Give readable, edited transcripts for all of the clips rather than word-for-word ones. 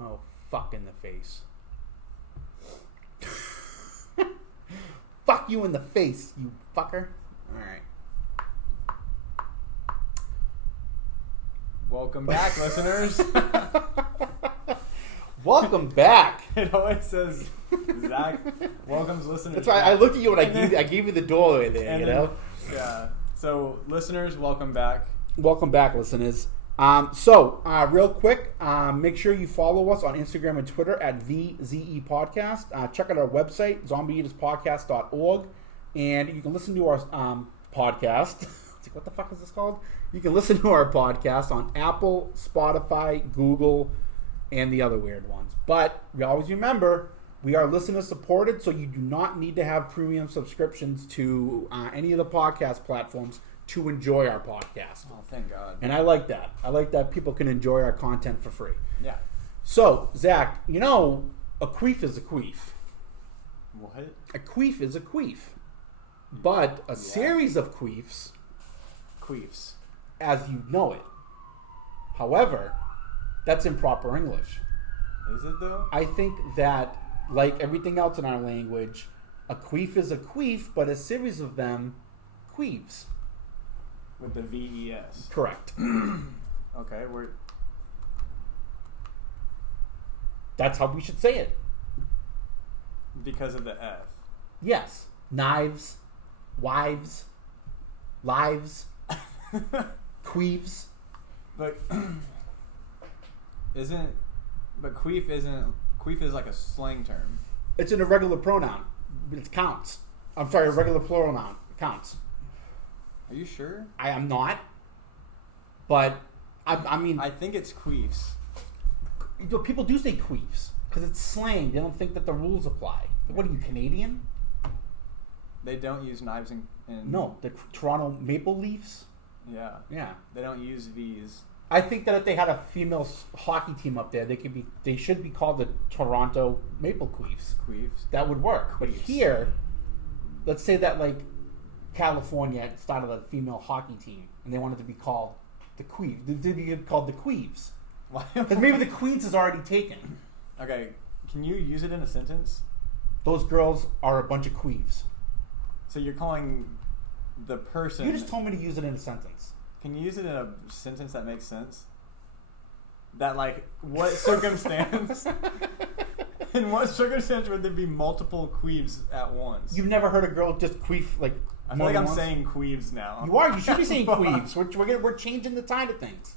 Oh, fuck in the face. Fuck you in the face, you fucker. Alright. Welcome back, listeners. Welcome back. It always says Zach welcomes listeners. That's right. I looked at you when I gave you the doorway there, you know? Yeah. So, listeners, welcome back. Welcome back, listeners. Real quick, make sure you follow us on Instagram and Twitter at the ZE Podcast. Check out our website, zombieeaterspodcast.org, and you can listen to our podcast. What the fuck is this called? You can listen to our podcast on Apple, Spotify, Google, and the other weird ones. But we always remember, we are listener supported, so you do not need to have premium subscriptions to any of the podcast platforms to enjoy our podcast. Oh, thank God. And I like that. I like that people can enjoy our content for free. Yeah. So, Zach, you know, a queef is a queef. What? A queef is a queef. But a series of queefs, as you know it. However, that's improper English. Is it though? I think that, like everything else in our language, a queef is a queef, but a series of them, queefs. With the VES. Correct. Okay, That's how we should say it. Because of the F. Yes. Knives, wives, lives, queefs. But queef is like a slang term. It's an irregular pronoun. It counts. I'm sorry, irregular plural noun. It counts. Are you sure? I am not. But, I mean... I think it's queefs. People do say queefs. Because it's slang. They don't think that the rules apply. What are you, Canadian? They don't use knives in... No, the Toronto Maple Leafs? Yeah. Yeah. They don't use V's. I think that if they had a female hockey team up there, they should be called the Toronto Maple Queefs. Queefs? That would work. Queefs. But here, let's say that, like, California started a female hockey team, and they wanted to be called the Queef. They'd be called the Queefs. Why? Because maybe the Queens is already taken. Okay, can you use it in a sentence? Those girls are a bunch of Queefs. So you're calling the person... You just told me to use it in a sentence. Can you use it in a sentence that makes sense? That, like, what circumstance... In what circumstance would there be multiple queefs at once? You've never heard a girl just queef, like, I feel like I'm saying queefs now. You are. You should be saying queefs. We're changing the tide of things.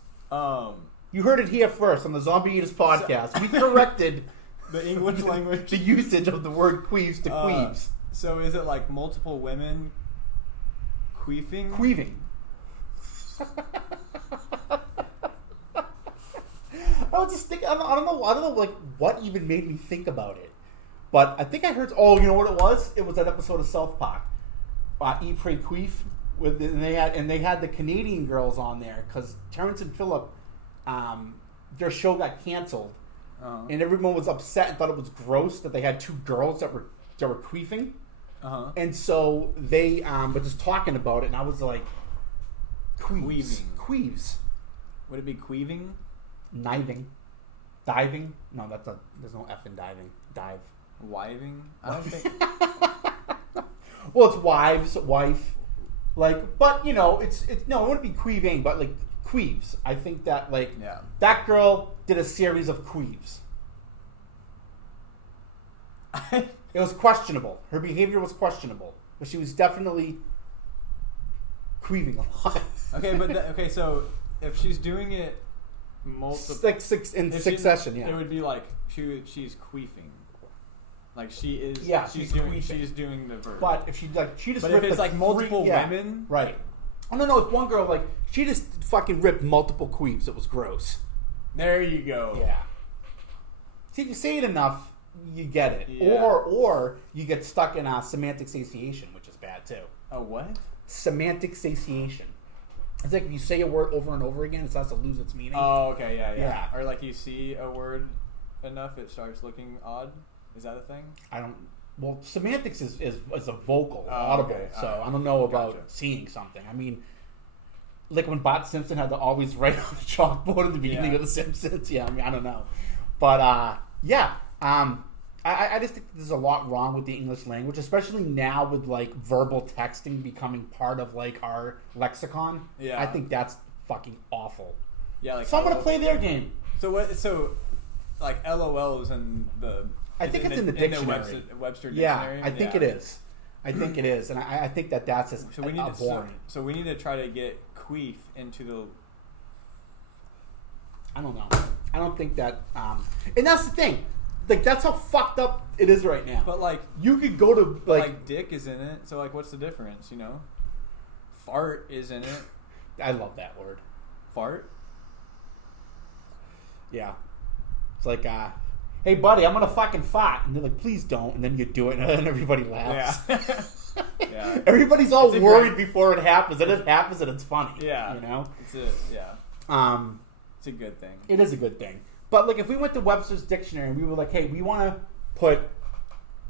You heard it here first on the Zombie Eaters podcast. We corrected the English language, the usage of the word queefs to queefs. So is it like multiple women queefing? Queefing. I was just thinking. I don't know. Like what even made me think about it. But I think I heard. Oh, you know what it was? It was that episode of South Park, Eat, Pray, Queef, and they had the Canadian girls on there because Terrence and Phillip, their show got canceled, and everyone was upset and thought it was gross that they had two girls that were queefing, and so they were just talking about it, and I was like, queefs. Would it be queeving? Kniving, diving. No, there's no F in diving. Dive. Wiving? I don't think. Well, it's wives, wife, like, but you know, it's no, it wouldn't be queeving, but like queefs. I think that that girl did a series of queefs. It was questionable. Her behavior was questionable, but she was definitely queeving a lot. Okay, so if she's doing it multiple succession, it would be like she's queefing. Like she is, she's doing the verb. But if she just, but if it's like multiple women, right? Oh no, if one girl she just fucking ripped multiple queefs, it was gross. There you go. Yeah. See, if you say it enough, you get it. Yeah. Or you get stuck in semantic satiation, which is bad too. A what? Semantic satiation. It's like if you say a word over and over again, it starts to lose its meaning. Oh, okay, yeah. Or like you see a word enough, it starts looking odd. Is that a thing? Well, semantics is a vocal, audible. Okay. So I don't know about seeing something. I mean, like when Bart Simpson had to always write on the chalkboard at the beginning of The Simpsons. Yeah, I mean, I don't know. But yeah, I just think there's a lot wrong with the English language, especially now with like verbal texting becoming part of like our lexicon. Yeah. I think that's fucking awful. Yeah, like So I'm gonna play their game. So what? So like LOL is in the. I think it's in the dictionary. In the Webster Yeah, dictionary. I think it is. I think it is, and I think that's just So we need abhorrent. so we need to try to get queef into the. I don't know. I don't think that. And that's the thing. Like that's how fucked up it is right now. But like you could go to like dick is in it. So like, what's the difference? You know, fart is in it. I love that word. Fart. Yeah. It's like, hey buddy, I'm gonna fucking fart, and they're like, please don't, and then you do it, and everybody laughs. Yeah. Yeah. Everybody's all worried before it happens, and it happens, and it's funny. Yeah. You know. It's a good thing. It is a good thing. But like, if we went to Webster's dictionary and we were like, hey, we want to put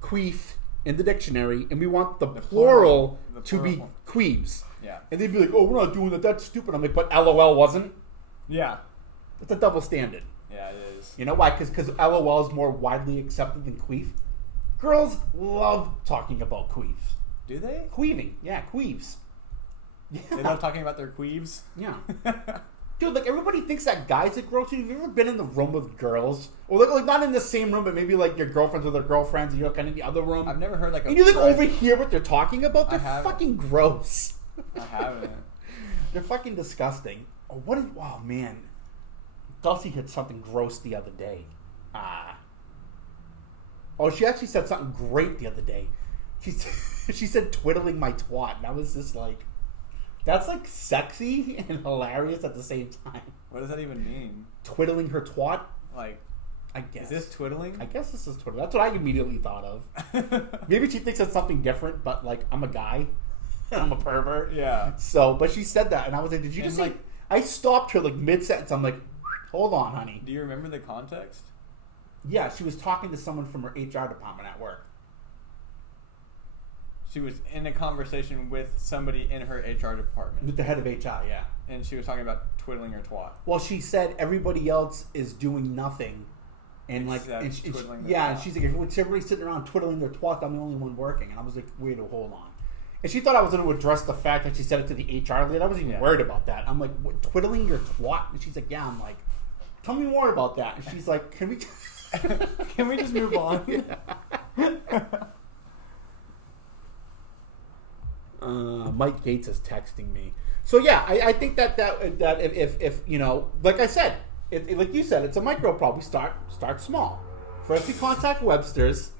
queef in the dictionary, and we want the plural to be queefs. Yeah. And they'd be like, oh, we're not doing that. That's stupid. I'm like, but LOL wasn't. Yeah. It's a double standard. Yeah, it is. You know why? Because LOL is more widely accepted than queef. Girls love talking about queefs. Do they? Queeving. Yeah, queefs. Yeah. They love talking about their queefs? Yeah. Dude, like, everybody thinks that guys are gross. Have you ever been in the room with girls? Or, like not in the same room, but maybe, like, your girlfriends with their girlfriends, and you're, like, in the other room. I've never heard, like, and you, like, overhear what they're talking about? They're haven't. fucking gross. I haven't. They're fucking disgusting. Oh, man. Dulcie had something gross the other day. She actually said something great the other day. She said twiddling my twat, and I was just like... That's like sexy and hilarious at the same time. What does that even mean? Twiddling her twat? Like, I guess. Is this twiddling? I guess this is twiddling. That's what I immediately thought of. Maybe she thinks it's something different, but like, I'm a guy. And I'm a pervert. Yeah. So, but she said that, and I was like, did you just like... I stopped her like mid-sentence. I'm like, hold on, honey. Do you remember the context? Yeah, she was talking to someone from her HR department at work. She was in a conversation with somebody in her HR department. With the head of HR, yeah. And she was talking about twiddling her twat. Well, she said everybody else is doing nothing. And like, and she's like, everybody's sitting around twiddling their twat, I'm the only one working. And I was like, wait, hold on. And she thought I was going to address the fact that she said it to the HR lead. I wasn't even worried about that. I'm like, what, twiddling your twat? And she's like, yeah. I'm like, tell me more about that. And she's like, can we can we just move on? Mike Gates is texting me. So yeah, I think that if you know, like I said, like you said, it's a micro problem. We start small. First we contact Webster's,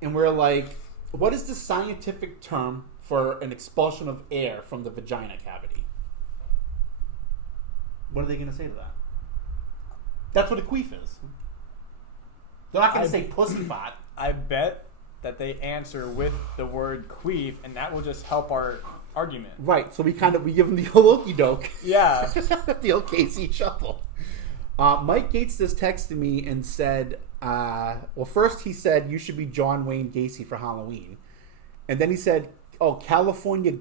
and we're like, what is the scientific term for an expulsion of air from the vagina cavity? What are they going to say to that? That's what a queef is. They're not going to say pussy fat. I bet that they answer with the word queef, and that will just help our argument. Right. So we give them the old okey doke. Yeah. The old KC shuffle. Mike Gates just texted me and said, well, first he said you should be John Wayne Gacy for Halloween, and then he said, California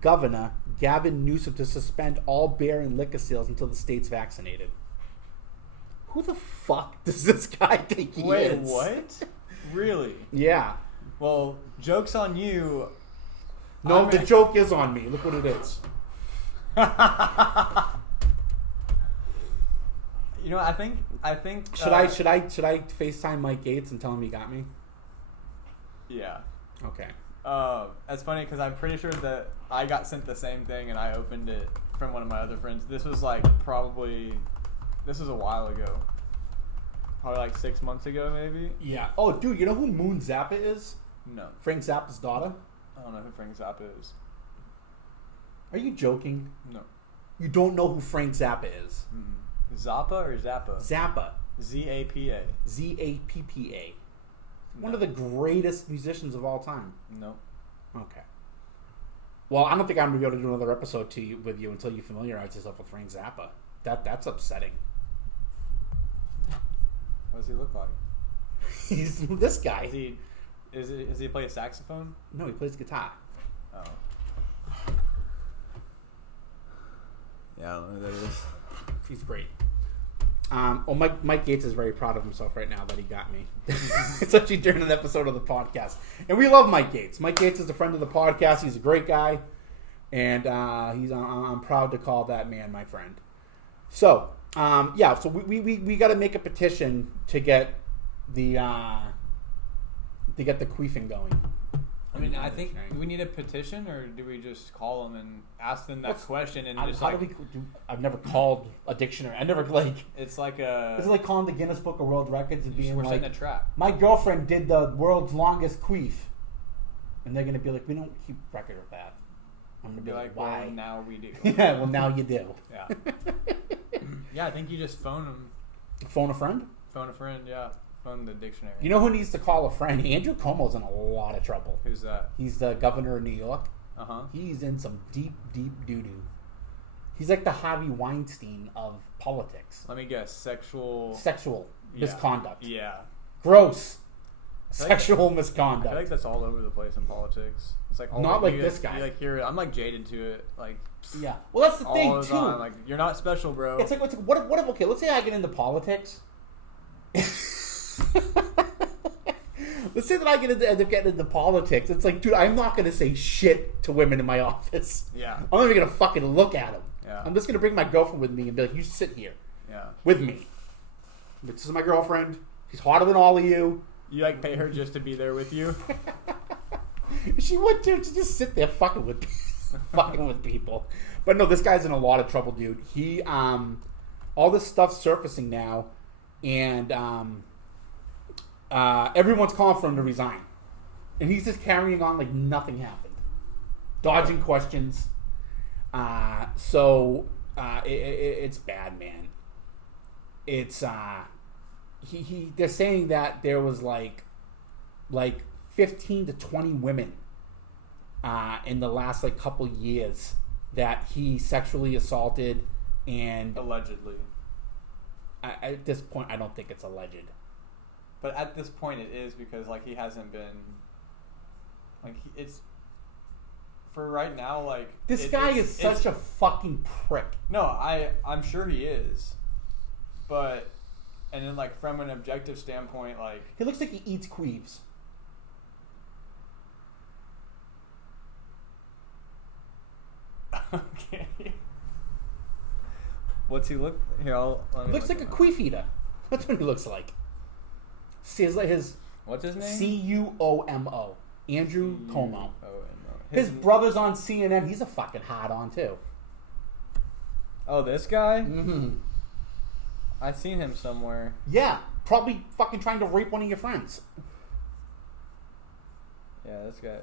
Governor Gavin Newsom to suspend all beer and liquor sales until the state's vaccinated. Who the fuck does this guy think he is? Wait, what? Really? Yeah. Well, joke's on you. No, the joke is on me. Look what it is. You know, I think. Should I FaceTime Mike Gates and tell him he got me? Yeah. Okay. That's funny because I'm pretty sure that I got sent the same thing and I opened it from one of my other friends. This was like this was a while ago. Probably like 6 months ago, maybe. Yeah. Oh, dude, you know who Moon Zappa is? No. Frank Zappa's daughter? I don't know who Frank Zappa is. Are you joking? No. You don't know who Frank Zappa is? Mm-mm. Zappa or Zappa? Zappa. Z-A-P-A. Z-A-P-P-A. No. One of the greatest musicians of all time. No. Okay. Well, I don't think I'm going to be able to do another episode with you until you familiarize yourself with Frank Zappa. That's upsetting. What does he look like? He's this guy. Does he play a saxophone? No, he plays guitar. Oh. Yeah, I don't know who that is. He's great. Mike Gates is very proud of himself right now that he got me. Especially during an episode of the podcast. And we love Mike Gates. Mike Gates is a friend of the podcast. He's a great guy. And I'm proud to call that man my friend. So, so we got to make a petition to get the queefing going. I mean, I think, do we need a petition, or do we just call them and ask them that question and just I've never called a dictionary. I never It's like a. It's like calling the Guinness Book of World Records and being we're like, setting a trap. My girlfriend did the world's longest queef, and they're gonna be like, we don't keep record of that. I'm gonna be like, why? Well, now we do. Yeah, well now you do. Yeah. Yeah, I think you just phone them. Phone a friend. Phone a friend. Yeah. Phone the dictionary. You know who needs to call a friend? Andrew Cuomo's in a lot of trouble. Who's that? He's the governor of New York. Uh-huh. He's in some deep, deep doo-doo. He's like the Harvey Weinstein of politics. Let me guess. Sexual misconduct. Yeah. Gross. Sexual misconduct. I feel like that's all over the place in politics. It's like not like this guy. You like hear it. I'm like jaded to it. Like yeah. Well, that's the thing too. Like you're not special, bro. It's like what if okay, let's say I get into politics. Let's say that I end up getting into politics. It's like, dude, I'm not going to say shit to women in my office. Yeah. I'm not even going to fucking look at them. Yeah. I'm just going to bring my girlfriend with me and be like, you sit here. Yeah. With me. This is my girlfriend. She's hotter than all of you. You like pay her just to be there with you? She would too, to just sit there fucking with people. But no, this guy's in a lot of trouble, dude. He, all this stuff's surfacing now. And everyone's calling for him to resign, and he's just carrying on like nothing happened, dodging questions. It's bad, man. It's they're saying that there was like 15 to 20 women in the last like couple years that he sexually assaulted, and allegedly. At this point, I don't think it's alleged. But at this point, it is, because like he hasn't been like it's for right now. Like this guy is such a fucking prick. No, I'm sure he is, but and then like from an objective standpoint, like he looks like he eats queefs. Okay. What's he look? Here, he looks like a queef eater. That's what he looks like. See, his what's his name? Cuomo. Andrew Cuomo. His His brother's on CNN. He's a fucking hard on too. Oh, this guy? Mm-hmm. I've seen him somewhere. Yeah, probably fucking trying to rape one of your friends. Yeah, this guy.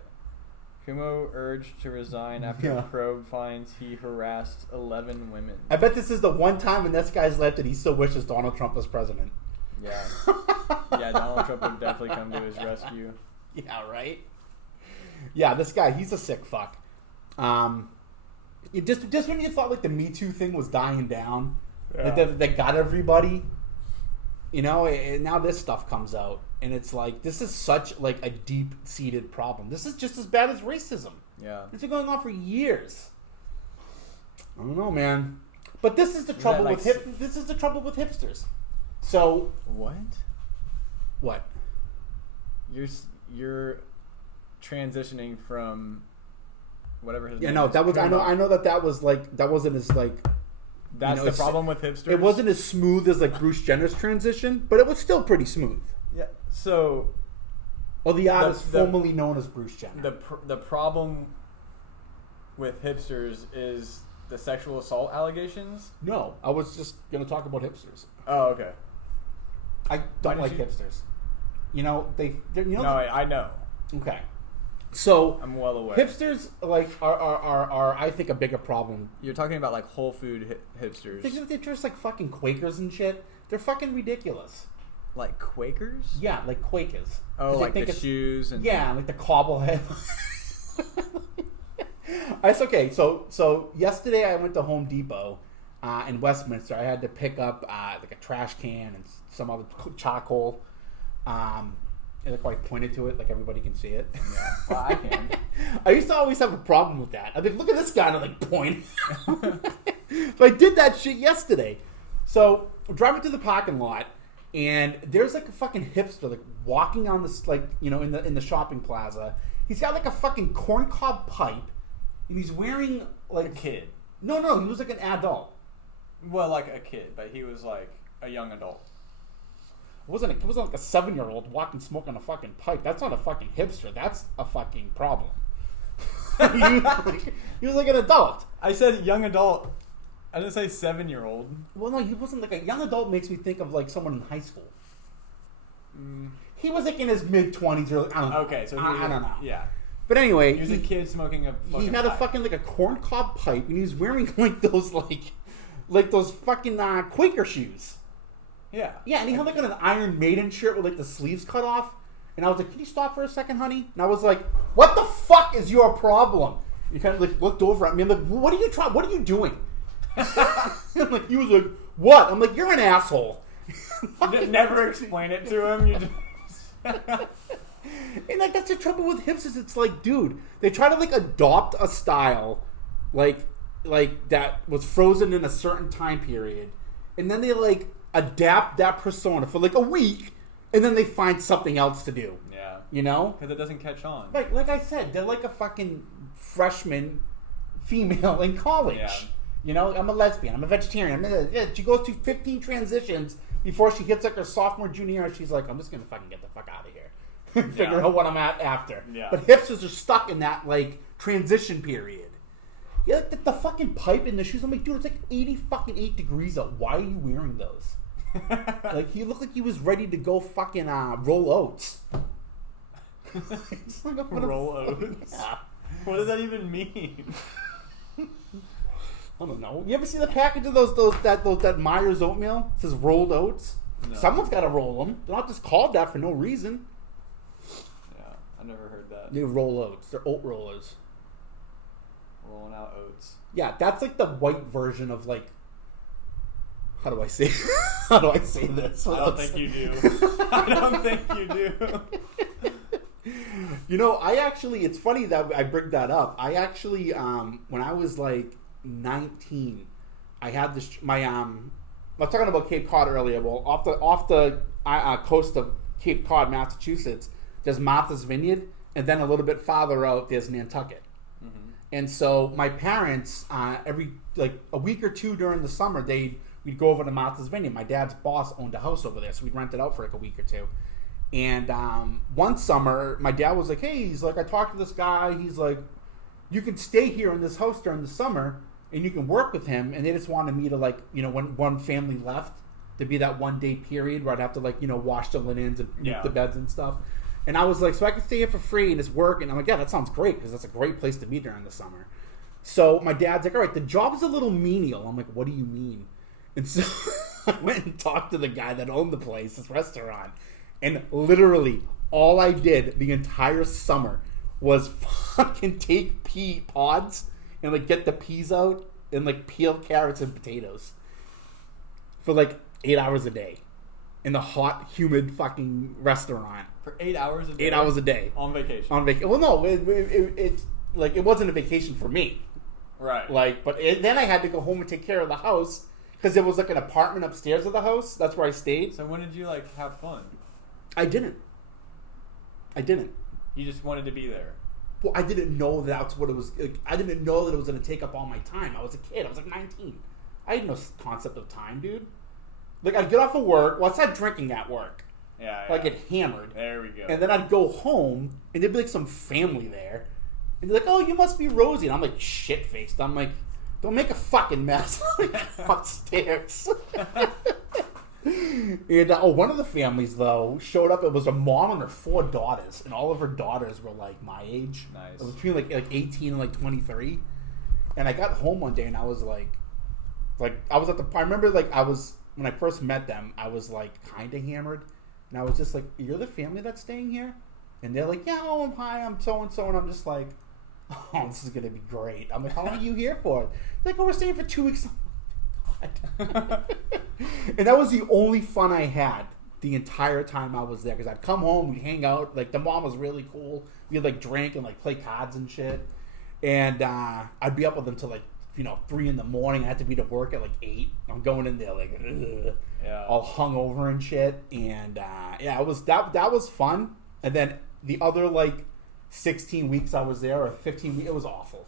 Kumo urged to resign after probe finds he harassed 11 women. I bet this is the one time in this guy's life that he still wishes Donald Trump was president. Yeah. Yeah, Donald Trump would definitely come to his rescue. Yeah, right? Yeah, this guy, he's a sick fuck. Just when you thought like the Me Too thing was dying down, that got everybody, you know, and now this stuff comes out. And it's like, this is such like a deep-seated problem. This is just as bad as racism. Yeah. It's been going on for years. I don't know, man. But this is the trouble this is the trouble with hipsters. So what? You're transitioning from whatever his name no, is. that was I know that was like that wasn't as like that's the problem with hipsters. It wasn't as smooth as like Bruce Jenner's transition, but it was still pretty smooth. Yeah. So, the artist formerly known as Bruce Jenner. The problem with hipsters is the sexual assault allegations. No, I was just gonna talk about hipsters. Oh, okay. I don't like hipsters. You know I know. Okay. So I'm well aware. Hipsters like are I think a bigger problem. You're talking about like Whole Food hipsters. They're just like fucking Quakers and shit. They're fucking ridiculous. Like Quakers? Yeah, like Quakers. Oh, like the shoes and like the cobblehead. It's okay. So yesterday I went to Home Depot in Westminster. I had to pick up like a trash can and some other charcoal. And I pointed to it like everybody can see it. Yeah, well, I can. I used to always have a problem with that. I'd be like, look at this guy, and I'm like, point. So I did that shit yesterday. So we're driving through the parking lot, and there's like a fucking hipster like walking on this like in the shopping plaza. He's got like a fucking corncob pipe, and he's wearing like A kid. No, he was like an adult. Well, like a kid, but he was like a young adult. It wasn't like a 7-year-old walking smoking a fucking pipe. That's not a fucking hipster. That's a fucking problem. he was like an adult. I said young adult. I didn't say 7-year-old. Well, no, he wasn't like a young adult. Makes me think of like someone in high school. He was like in his mid-20s or I don't know. Okay, so I don't know. Yeah. But anyway, He was a kid smoking a fucking he had a fucking like a corncob pipe, and he was wearing like those fucking Quaker shoes. Yeah. Yeah, and he had like an Iron Maiden shirt with like the sleeves cut off. And I was like, "Can you stop for a second, honey?" And I was like, "What the fuck is your problem?" He kind of like looked over at me. I'm like, "What are you trying? What are you doing?" And like he was like, "What?" I'm like, "You're an asshole." Never explain it to him. You just And like that's the trouble with hipsters. It's like, dude, they try to like adopt a style, like that was frozen in a certain time period, and then they like adapt that persona for like a week, and then they find something else to do. Yeah. You know? Because it doesn't catch on. Like I said, they're like a fucking freshman female in college. Yeah. You know, I'm a lesbian. I'm a vegetarian. She goes through 15 transitions before she hits like her sophomore, junior year. She's like, I'm just gonna fucking get the fuck out of here, figure out what I'm at after. Yeah. But hipsters are stuck in that like transition period. Yeah, the fucking pipe in the shoes. I'm like, dude, it's like 8 degrees out. Why are you wearing those? Like he looked like he was ready to go fucking roll oats. It's like Roll oats. Yeah. What does that even mean? I don't know. You ever see the package of that Myers oatmeal? It says rolled oats. No. Someone's got to roll them. They're not just called that for no reason. Yeah, I never heard that. They roll oats. They're oat rollers. Rolling out oats. Yeah, that's like the white version of like. How do I say? How do I say this? I don't think you do. I don't think you do. You know, it's funny that I bring that up. I actually, when I was like 19, I had this. I was talking about Cape Cod earlier. Well, off the coast of Cape Cod, Massachusetts, there's Martha's Vineyard, and then a little bit farther out, there's Nantucket. Mm-hmm. And so my parents, every like a week or two during the summer, we'd go over to Martha's Vineyard. My dad's boss owned a house over there, so we'd rent it out for like a week or two. And one summer, my dad was like, "Hey," he's like, "I talked to this guy. He's like, you can stay here in this house during the summer, and you can work with him." And they just wanted me to like, when one family left, to be that 1 day period where I'd have to like, wash the linens and make the beds and stuff. And I was like, so I can stay here for free and just work. And I'm like, yeah, that sounds great because that's a great place to be during the summer. So my dad's like, all right, the job is a little menial. I'm like, what do you mean? And so I went and talked to the guy that owned the place, this restaurant. And literally all I did the entire summer was fucking take pea pods and like get the peas out and like peel carrots and potatoes for like 8 hours a day in the hot, humid fucking restaurant. For 8 hours a day? 8 hours a day. On vacation? On vacation. Well, no, it's like it wasn't a vacation for me. Right. Like, but then I had to go home and take care of the house because there was like an apartment upstairs of the house. That's where I stayed. So when did you like have fun? I didn't. You just wanted to be there. Well, I didn't know that's what it was. Like, I didn't know that it was going to take up all my time. I was a kid. I was like 19. I had no concept of time, dude. Like, I'd get off of work. Well, I started drinking at work. Yeah. I'd get hammered. There we go. And then I'd go home, and there'd be like some family there. And they're like, oh, you must be Rosie. And I'm like, shit-faced. I'm like, don't make a fucking mess upstairs. And one of the families though showed up. It was a mom and her 4 daughters, and all of her daughters were like my age. Nice. It was between like 18 and like 23. And I got home one day and I was like I was at the. I remember like when I first met them, I was like kind of hammered, and I was just like, "You're the family that's staying here?" And they're like, "Yeah, hi, I'm so and so," and I'm just like, "Oh, this is gonna be great." I'm like, "How long are you here for?" They're like, "Oh, we're staying for 2 weeks." And that was the only fun I had the entire time I was there, because I'd come home, we'd hang out. Like, the mom was really cool. We'd like drink and like play cards and shit, and I'd be up with them till like 3 in the morning. I had to be to work at like 8. I'm going in there like all hungover and shit. And it was that was fun. And then the other like 16 weeks I was there, or 15 weeks, it was awful.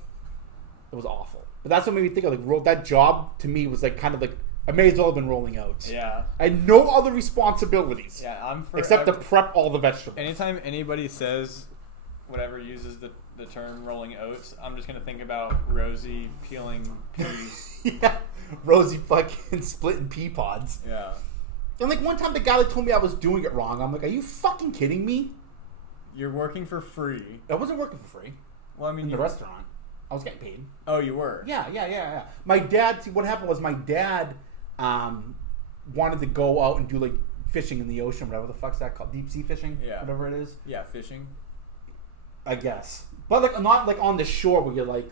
It was awful. But that's what made me think of like that job to me was like kind of like I may as well have been rolling oats. Yeah. I had no other responsibilities. Yeah, except to prep all the vegetables. Anytime anybody says whatever uses the term rolling oats, I'm just gonna think about Rosie peeling peas. Yeah. Rosie fucking splitting pea pods. Yeah. And like one time the guy like told me I was doing it wrong. I'm like, are you fucking kidding me? You're working for free. I wasn't working for free. Well, I mean, in the restaurant. I was getting paid. Oh, you were? Yeah. My dad, see, what happened was my dad wanted to go out and do like fishing in the ocean, whatever the fuck's that called, deep sea fishing, whatever it is. Yeah, fishing. I guess, but like not like on the shore where you're like.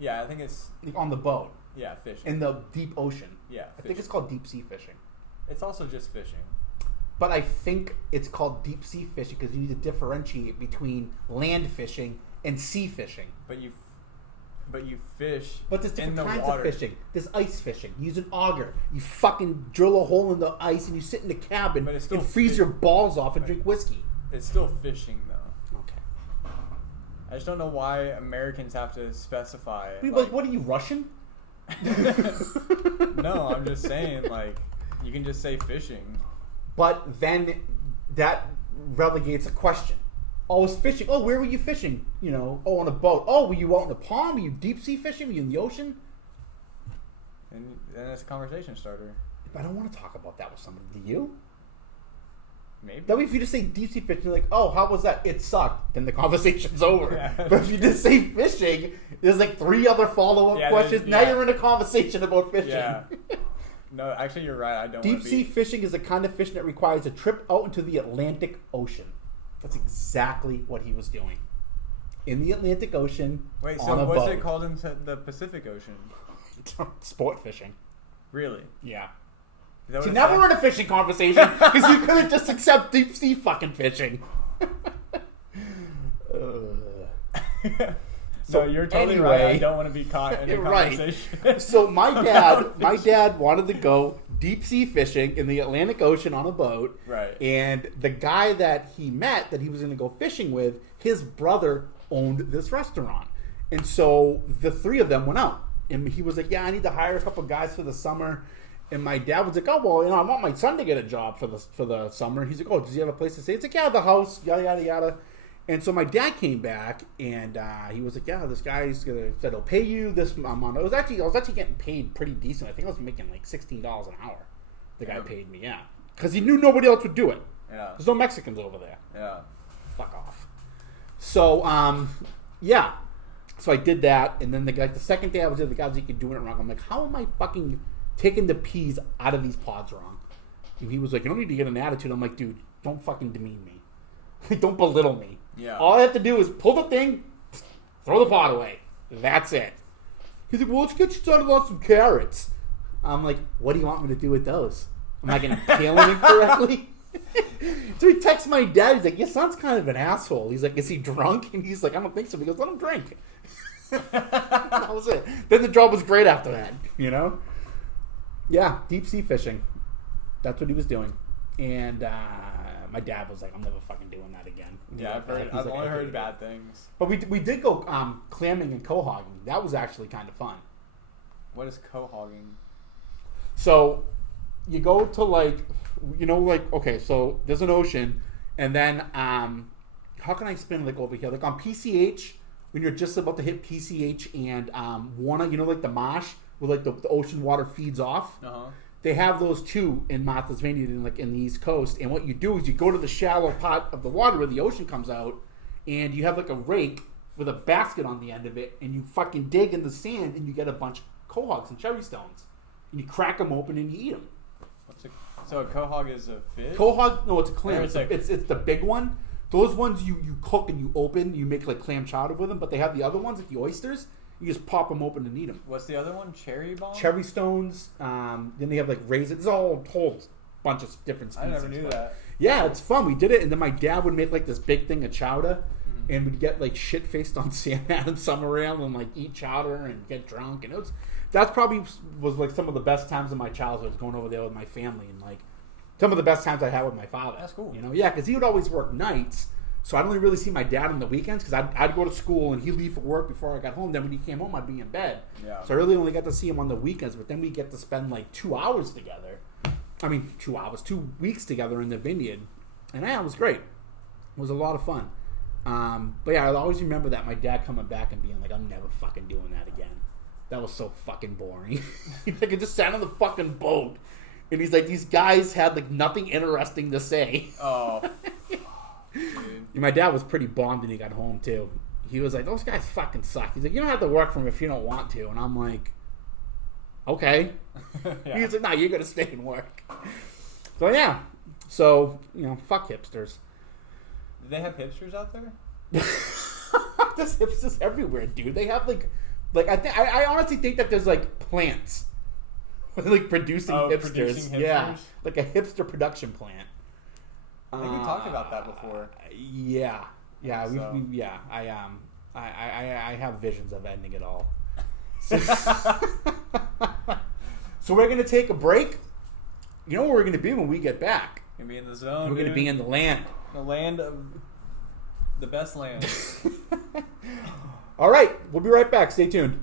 Yeah, I think it's like on the boat. Yeah, fishing in the deep ocean. Yeah, I think it's called deep sea fishing. It's also just fishing. But I think it's called deep sea fishing because you need to differentiate between land fishing and sea fishing. But you fish. But there's different kinds water. of fishing. There's ice fishing. You use an auger. You fucking drill a hole in the ice and you sit in the cabin and freeze your balls off and drink whiskey. It's still fishing though. Okay. I just don't know why Americans have to specify. Like, what are you, Russian? No, I'm just saying, like, you can just say fishing. But then that relegates a question. Oh, it's fishing. Oh, where were you fishing? Oh, on a boat. Oh, were you out in a pond? Were you deep sea fishing? Were you in the ocean? And that's a conversation starter. I don't want to talk about that with somebody. Do you? Maybe. That way, if you just say deep sea fishing, like, oh, how was that? It sucked. Then the conversation's over. Yeah. But if you just say fishing, there's like 3 other follow-up questions. Now you're in a conversation about fishing. Yeah. No, actually, you're right. I don't. Deep sea fishing is the kind of fishing that requires a trip out into the Atlantic Ocean. That's exactly what he was doing. In the Atlantic Ocean. Wait, so what's it called in the Pacific Ocean? Sport fishing. Really? Yeah. See, now we're in a fishing conversation because you couldn't just accept deep sea fucking fishing. So you're totally right. I don't want to be caught in a conversation. Right. So my dad wanted to go deep sea fishing in the Atlantic Ocean on a boat. Right. And the guy that he met that he was going to go fishing with, his brother owned this restaurant. And so the 3 of them went out. And he was like, yeah, I need to hire a couple guys for the summer. And my dad was like, oh, well, I want my son to get a job for the summer. He's like, oh, does he have a place to stay? It's like, yeah, the house, yada, yada, yada. And so my dad came back, and he was like, yeah, this guy's said he'll pay you this amount. I was actually getting paid pretty decent. I think I was making like $16 an hour. The guy paid me, yeah. Because he knew nobody else would do it. Yeah. There's no Mexicans over there. Yeah. Fuck off. So, yeah. So I did that, and then the second day I was there, the guy was like, doing it wrong. I'm like, how am I fucking taking the peas out of these pods wrong? And he was like, you don't need to get an attitude. I'm like, dude, don't fucking demean me. Don't belittle me. Yeah. All I have to do is pull the thing, throw the pot away. That's it. He's like, well, let's get you started on some carrots. I'm like, what do you want me to do with those? Am I going to peel them correctly? So he texts my dad. He's like, your son's kind of an asshole. He's like, is he drunk? And he's like, I don't think so. He goes, let him drink. That was it. Then the job was great after that, Yeah, deep sea fishing. That's what he was doing. And my dad was like, I'm never fucking doing that again. Yeah, I've only heard bad things. But we did go clamming and quahogging. That was actually kind of fun. What is quahogging? So you go to okay, so there's an ocean, and then how can I explain over here? Like on PCH, when you're just about to hit PCH and Warner, like the marsh where the ocean water feeds off. Uh-huh. They have those too in Martha's Vineyard in the East Coast. And what you do is you go to the shallow part of the water where the ocean comes out, and you have like a rake with a basket on the end of it, and you fucking dig in the sand, and you get a bunch of quahogs and cherry stones, and you crack them open and you eat them. So a quahog is a fish? Quahog, no, it's a clam. It's the big one. Those ones you cook and you open, you make like clam chowder with them. But they have the other ones, like the oysters. You just pop them open and eat them. What's the other one? Cherry bomb? Cherry stones. Then they have like raisins. It's all a whole bunch of different species. I never knew that. Yeah, it's fun. We did it, and then my dad would make like this big thing of chowder. and we'd get like shit faced on Sam Adams Summer Rail and like eat chowder and get drunk, and that's probably was like some of the best times of my childhood, was going over there with my family, and like some of the best times I had with my father. That's cool. You know, yeah, because he would always work nights, so I'd only really see my dad on the weekends, because I'd go to school and he'd leave for work before I got home. Then when he came home, I'd be in bed. Yeah. So I really only got to see him on the weekends, but then we get to spend like 2 hours together. 2 weeks together in the vineyard, and yeah, it was great. It was a lot of fun. But yeah, I'll always remember that, my dad coming back and being like, I'm never fucking doing that again. That was so fucking boring. He's like, I just sat on the fucking boat. And he's like, these guys had like nothing interesting to say. Oh. My dad was pretty bummed when he got home too. He was like, those guys fucking suck. He's like, you don't have to work for them if you don't want to. And I'm like, okay. Yeah. He's like, nah, you're gonna stay and work. So yeah. So, fuck hipsters. Do they have hipsters out there? There's hipsters everywhere, dude. They have like I honestly think that there's like plants like producing hipsters. Producing hipsters. Yeah, like a hipster production plant. I think we talked about that before. Yeah. I have visions of ending it all. So we're gonna take a break. You know where we're gonna be when we get back? We're gonna be in the zone. We're gonna be in the land. The land of the best land. All right, we'll be right back. Stay tuned.